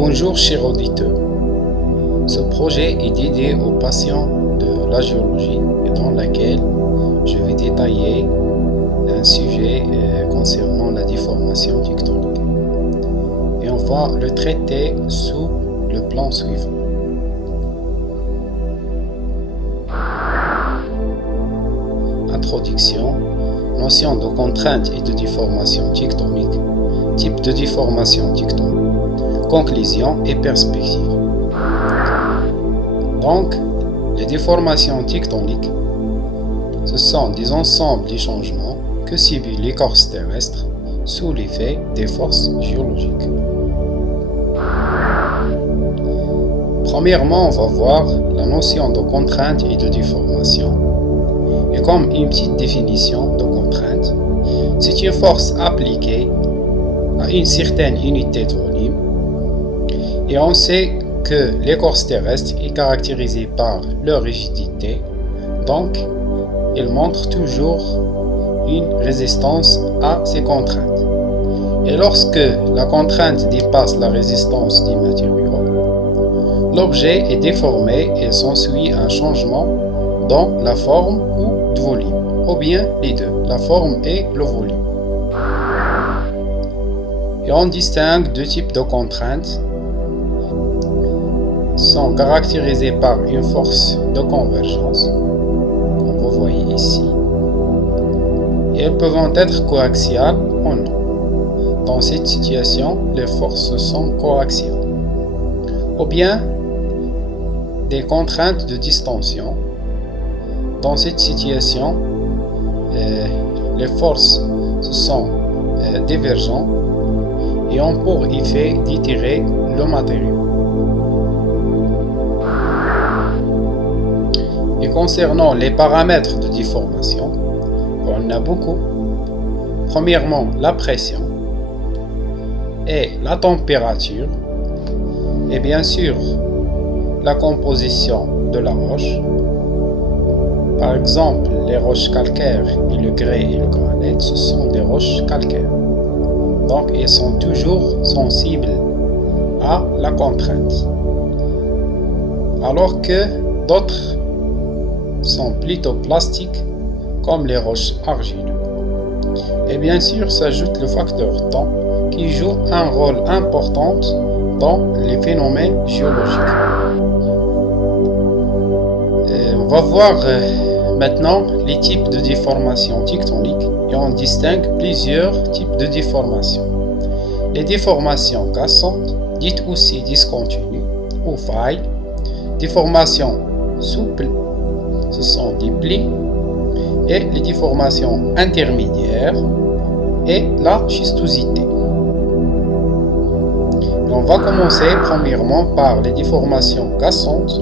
Bonjour chers auditeurs, ce projet est dédié aux patients de la géologie et dans lequel je vais détailler un sujet concernant la déformation tectonique. Et on va le traiter sous le plan suivant. Introduction, notion de contrainte et de déformation tectonique, type de déformation tectonique, conclusion et perspective. Donc, les déformations tectoniques, ce sont des ensembles de changements que subit l'écorce terrestre sous l'effet des forces géologiques. Premièrement, on va voir la notion de contrainte et de déformation. Et comme une petite définition de contrainte, c'est une force appliquée à une certaine unité de volume. Et on sait que l'écorce terrestre est caractérisée par leur rigidité, donc il montre toujours une résistance à ces contraintes. Et lorsque la contrainte dépasse la résistance du matériau, l'objet est déformé et s'ensuit un changement dans la forme ou de volume, ou bien les deux, la forme et le volume. Et on distingue deux types de contraintes, sont caractérisées par une force de convergence, comme vous voyez ici, et elles peuvent être coaxiales ou non. Dans cette situation, les forces sont coaxiales. Ou bien des contraintes de distension. Dans cette situation, les forces sont divergentes et ont pour effet d'étirer le matériau. Et concernant les paramètres de déformation, on a beaucoup. Premièrement, la pression et la température, et bien sûr, la composition de la roche. Par exemple, les roches calcaires et le grès et le granit, ce sont des roches calcaires. Donc, elles sont toujours sensibles à la contrainte. Alors que d'autres sont plutôt plastiques, comme les roches argileuses. Et bien sûr, s'ajoute le facteur temps, qui joue un rôle important dans les phénomènes géologiques. On va voir maintenant les types de déformations tectoniques et on distingue plusieurs types de déformations. Les déformations cassantes, dites aussi discontinues ou failles, déformations souples, ce sont des plis, et les déformations intermédiaires et la schistosité. On va commencer premièrement par les déformations cassantes,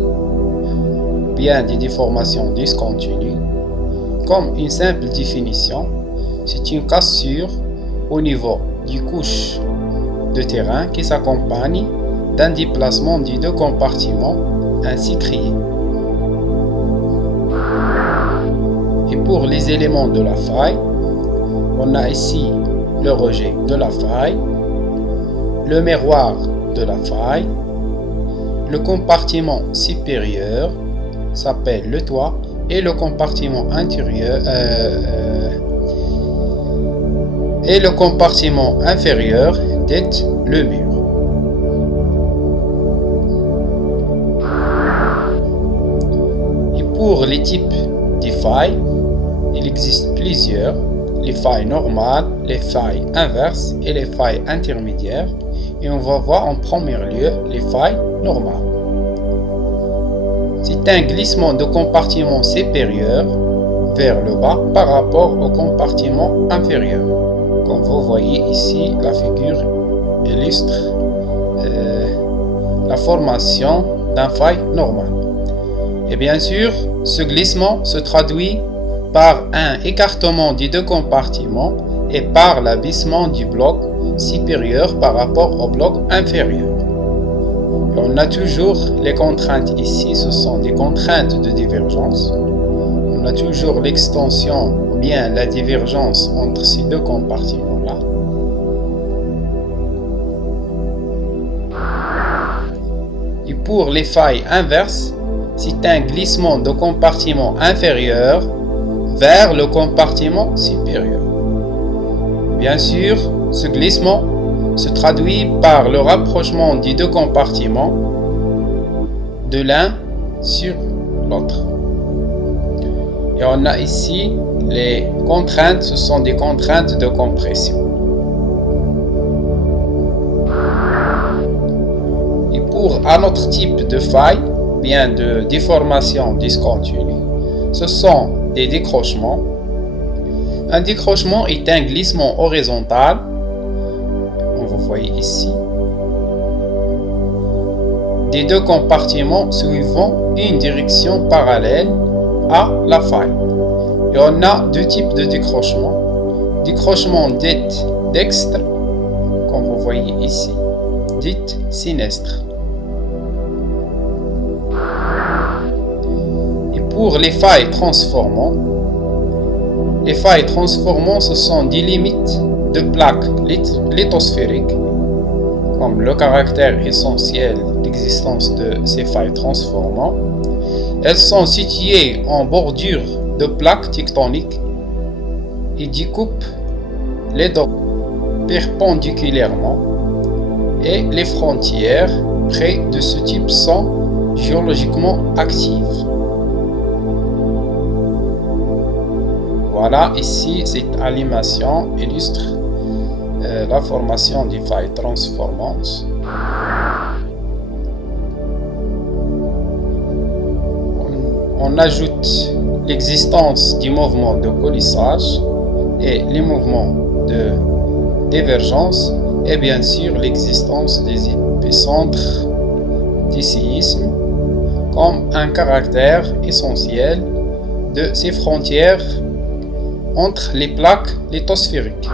bien des déformations discontinues. Comme une simple définition, c'est une cassure au niveau du couche de terrain qui s'accompagne d'un déplacement des deux compartiments ainsi créés. Et pour les éléments de la faille, on a ici le rejet de la faille, le miroir de la faille, le compartiment supérieur s'appelle le toit et le compartiment intérieur et le compartiment inférieur dit le mur. Et pour les types de failles, il existe plusieurs, les failles normales, les failles inverses et les failles intermédiaires. Et on va voir en premier lieu les failles normales. C'est un glissement de compartiment supérieur vers le bas par rapport au compartiment inférieur. Comme vous voyez ici, la figure illustre la formation d'un faille normale. Et bien sûr, ce glissement se traduit par un écartement des deux compartiments et par l'abaissement du bloc supérieur par rapport au bloc inférieur. Et on a toujours les contraintes ici, ce sont des contraintes de divergence. On a toujours l'extension ou bien la divergence entre ces deux compartiments-là. pour les failles inverses, c'est un glissement de compartiment inférieur vers le compartiment supérieur. Bien sûr, ce glissement se traduit par le rapprochement des deux compartiments de l'un sur l'autre. Et on a ici les contraintes, ce sont des contraintes de compression. Et pour un autre type de faille, bien de déformation discontinue, ce sont des décrochements. Un décrochement est un glissement horizontal, comme vous voyez ici, des deux compartiments suivant une direction parallèle à la faille. Et on a deux types de décrochements. Décrochement dit dextre, comme vous voyez ici, dit sinistre. Et pour les failles transformants, ce sont des limites de plaques lithosphériques, comme le caractère essentiel d'existence de ces failles transformantes. Elles sont situées en bordure de plaques tectoniques et découpent les dos perpendiculairement, et les frontières près de ce type sont géologiquement actives. Voilà, ici cette animation illustre la formation des failles transformantes. On ajoute l'existence du mouvement de coulissage et les mouvements de divergence, et bien sûr l'existence des épicentres du séisme comme un caractère essentiel de ces frontières entre les plaques lithosphériques.